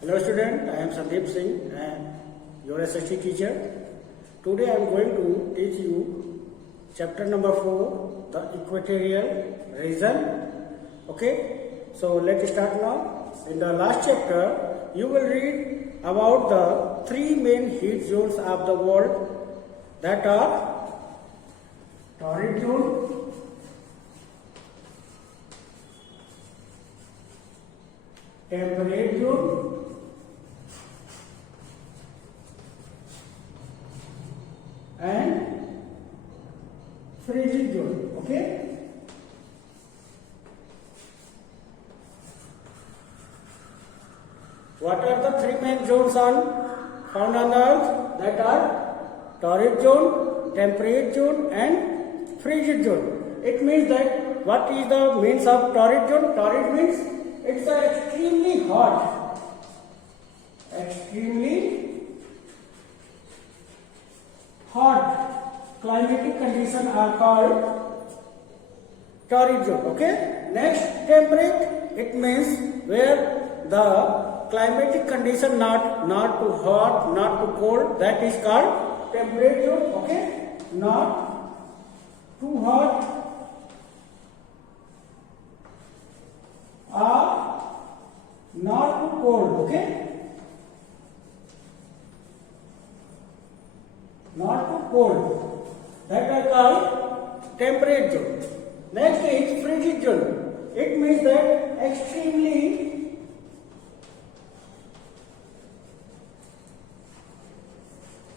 Hello student, I am Sandeep Singh and your SST teacher. Today I am going to teach you chapter number 4, the equatorial region. Okay, so let's start now. In the last chapter, you will read about the three main heat zones of the world, that are torrid zone, temperate zone, and frigid zone. Okay, what are the three main zones found on the earth? That are torrid zone, temperate zone and frigid zone. It means that what is the means of torrid zone? Torrid means it's extremely hot, climatic conditions are called torrid zone. Okay, next, temperate, it means where the climatic condition not too hot, not too cold, that is called temperate zone. Okay, not too hot or not too cold. Okay, not too cold, that are called temperate zone. Next is frigid zone. It means that extremely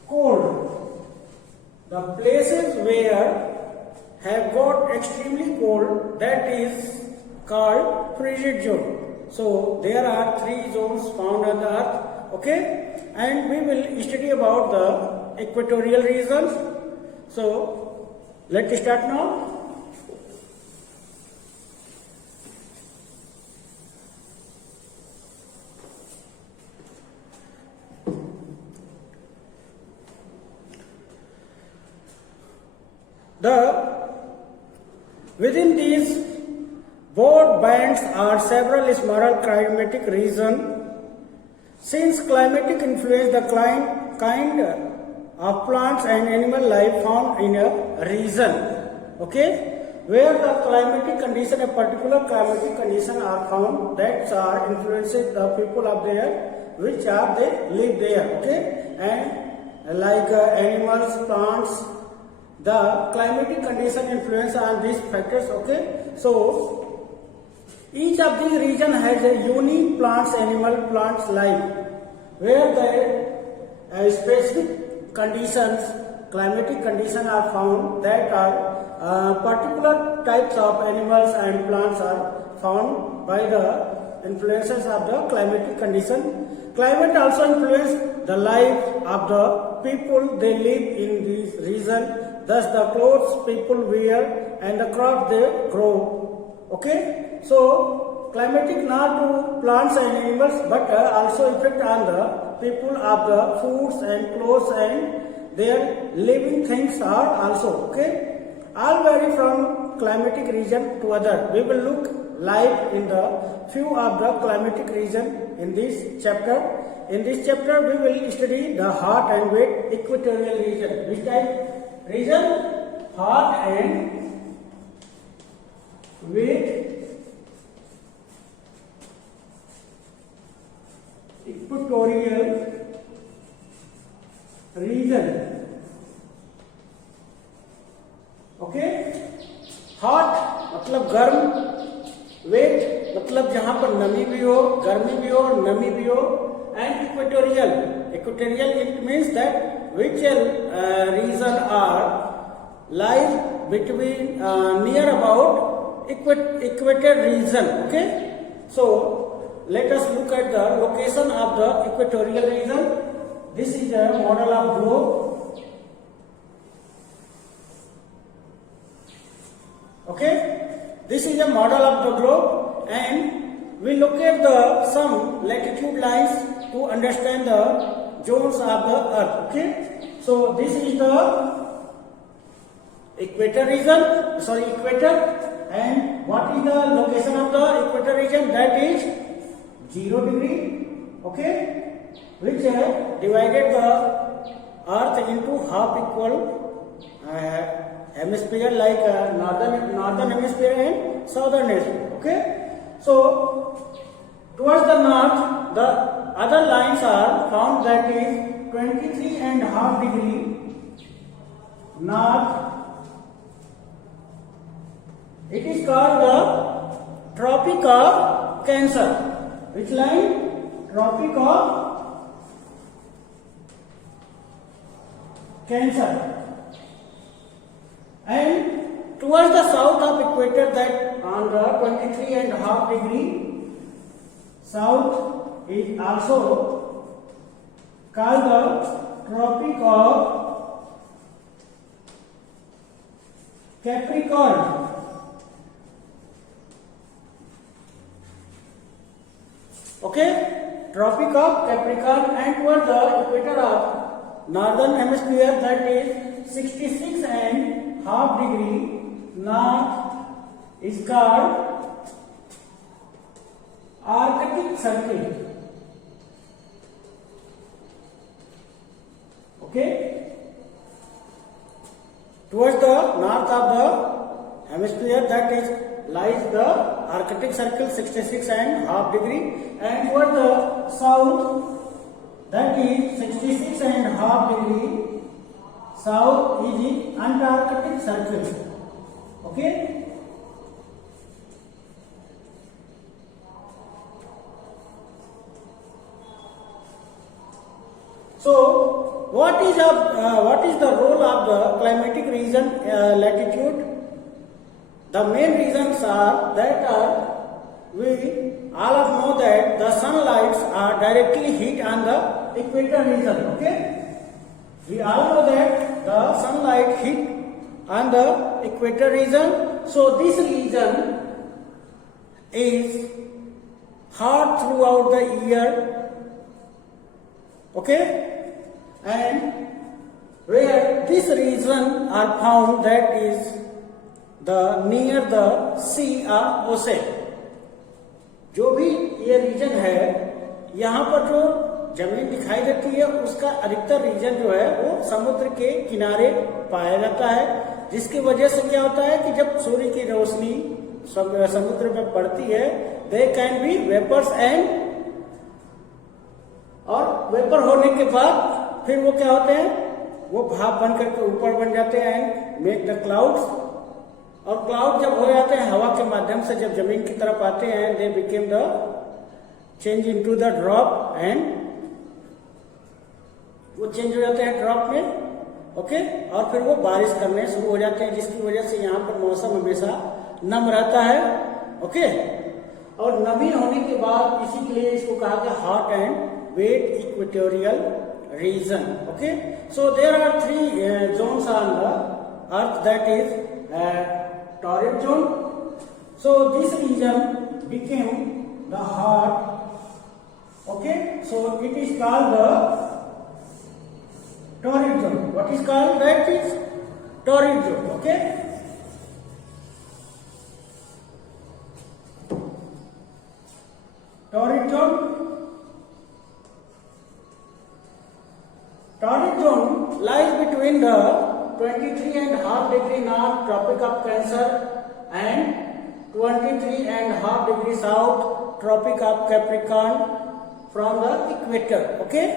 cold. The places where have got extremely cold, that is called frigid zone. So there are three zones found on the earth. Okay, and we will study about the equatorial regions. So let's start now. Within these broad bands are several smaller climatic regions. Since climatic influence the kind of plants and animal life found in a region, okay, where the climatic condition, a particular climatic condition are found that are influences the people of there, which are they live there. Okay, and like animals, plants, the climatic condition influence on these factors. Okay, so each of these region has a unique plants life, where the specific conditions, climatic conditions are found that are particular types of animals and plants are found by the influences of the climatic condition. Climate also influence the life of the people they live in this region. Thus the clothes people wear and the crop they grow. Okay, so climatic not to plants and animals, but also effect on the people of the foods and clothes and their living things are also. Okay, all vary from climatic region to other. We will look live in the few of the climatic region in this chapter. In this chapter we will study the hot and wet equatorial region. Which type region? Hot and wet equatorial region. Okay, hot मतलब गर्म, wait मतलब जहां पर नमी भी हो, गर्मी भी हो, नमी भी हो, and equatorial it means that which region are lies between near about equator region. Okay, so let us look at the location of the equatorial region. This is a model of globe. Okay, this is a model of the globe, and we look at the some latitude lines to understand the zones of the earth. Okay, so this is the equator and what is the location of the equator region? That is 0 degree, okay, which divided the earth into half equal hemisphere, like northern hemisphere and southern hemisphere. Okay, so towards the north, the other lines are found, that is 23.5 degree north. It is called the Tropic of Cancer. Which line? Tropic of Cancer. And towards the south of equator, that on the 23.5 degree south, is also called the Tropic of Capricorn. Okay, Tropic of Capricorn. And towards the equator of northern hemisphere, that is 66.5 degree north, is called Arctic Circle. Okay, towards the north of the hemisphere, that is lies the Arctic Circle, 66.5 degree, and toward the south, that is 66.5 degree south, is the Antarctic Circle. Okay, so what is the role of the climatic region latitude? The main reasons are that we all of know that the sunlights are directly hit on the equator region. Okay, we all know that the sunlight hit on the equator region. So this region is hot throughout the year. Okay, and where this region are found, that is the near the sea or ocean. जो भी ये reason है, यहाँ पर जो जमीन दिखाई देती है, उसका अधिकतर रीजन जो है वो समुद्र के किनारे पाया जाता है, जिसकी वजह से क्या होता है कि जब सूर्य की रोशनी समुद्र में पड़ती है, they can be vapours and, और वेपर होने के बाद फिर वो क्या होते हैं, वो भाप बन करके ऊपर बन जाते हैं एंड मेक द क्लाउड्स। और क्लाउड जब हो जाते हैं हवा के माध्यम से, जब जमीन की तरफ आते हैं, they became the change into the drop, and वो चेंज हो जाते हैं ड्रॉप में। ओके, और फिर वो बारिश करने शुरू हो जाते हैं, जिसकी वजह से यहाँ पर मौसम हमेशा नम रहता है। ओके, और नमी होने के बाद इसी के लिए इसको कहा गया hot and wet equatorial region. Okay, so there are 3 zones on the earth, that is torrid zone. So this region became the hot. Okay, so it is called the torrid zone. What is called? That is torrid zone. Okay, torrid zone. Torrid zone lies between the 23.5 degree north Tropic of Cancer and 23.5 degree south Tropic of Capricorn from the equator. Okay,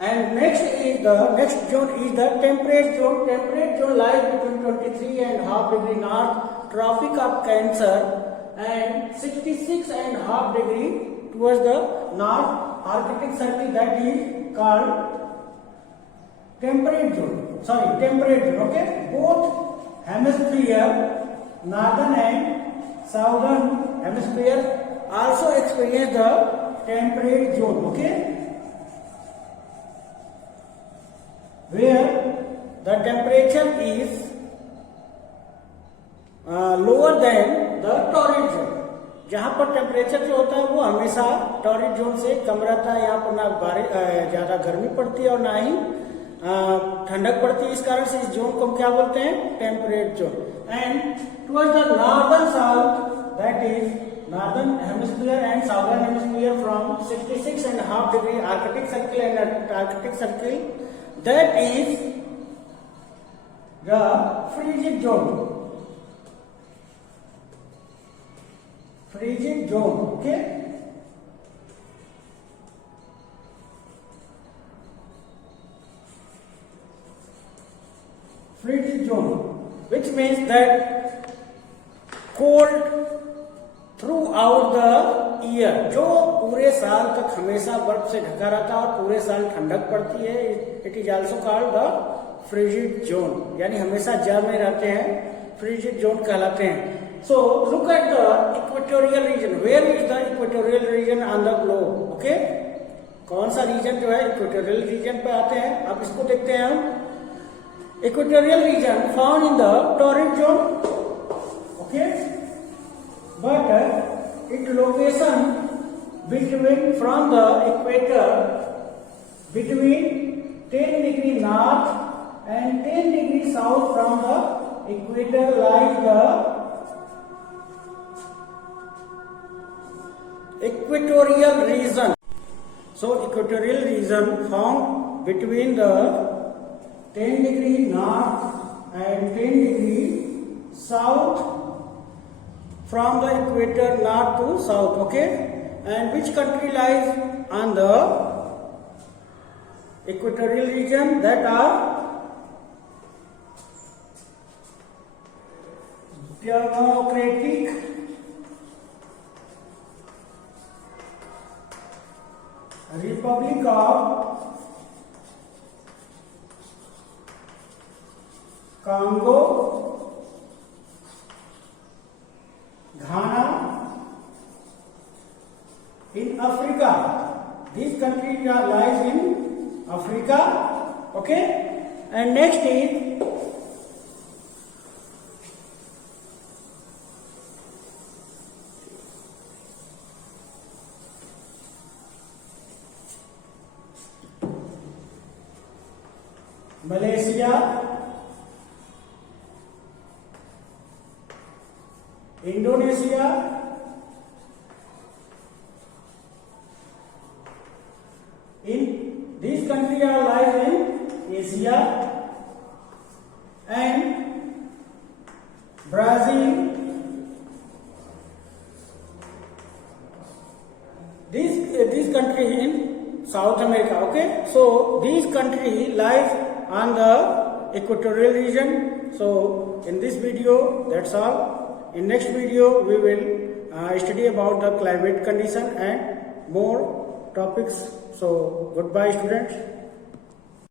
and next zone is the temperate zone. Temperate zone lies between 23.5 degree north Tropic of Cancer and 66.5 degree towards the north Arctic Circle, that is called temperate zone. Temperate zone. Okay, both hemisphere, northern and southern hemisphere, also experience the temperate zone. Okay, where the temperature is lower than the torrid zone. जहाँ पर temperature जो होता है वो हमेशा torrid zone से कम रहता है। यहाँ पर ना ज्यादा गर्मी पड़ती है और ना ही ठंडक पड़ती है। इस कारण से इस जोन को हम क्या बोलते हैं? Temperate zone. And towards the northern south, that is northern hemisphere and southern hemisphere from around 66.5 degree Arctic Circle and Antarctic Circle. That is the frigid zone. Frigid zone, okay? Frigid zone, which means that cold throughout the year, जो पूरे साल तक हमेशा बर्फ से ढका रहता है और पूरे साल ठंडक पड़ती है. It is also called the frigid zone, यानी हमेशा जल में रहते हैं, फ्रिजिड जोन कहलाते हैं. So look at the equatorial region. Where is the equatorial region on the globe? Okay, कौन सा रीजन जो है इक्वेटोरियल रीजन पे आते हैं, अब इसको देखते हैं हम. Equatorial region found in the torrid zone, okay, but its location between from the equator between 10 degree north and 10 degree south from the equator lies the equatorial region. So equatorial region found between the 10 degree north and 10 degree south from the equator north to south, okay? And which country lies on the equatorial region? That are Democratic Republic of Congo, Ghana, in Africa. These countries lies in Africa, okay? And next is Malaysia, Indonesia, in these countries are lies in Asia, and Brazil. These countries in South America, okay? So these countries lies on the equatorial region. So in this video, that's all. In next video, we will study about the climate condition and more topics. So goodbye, students.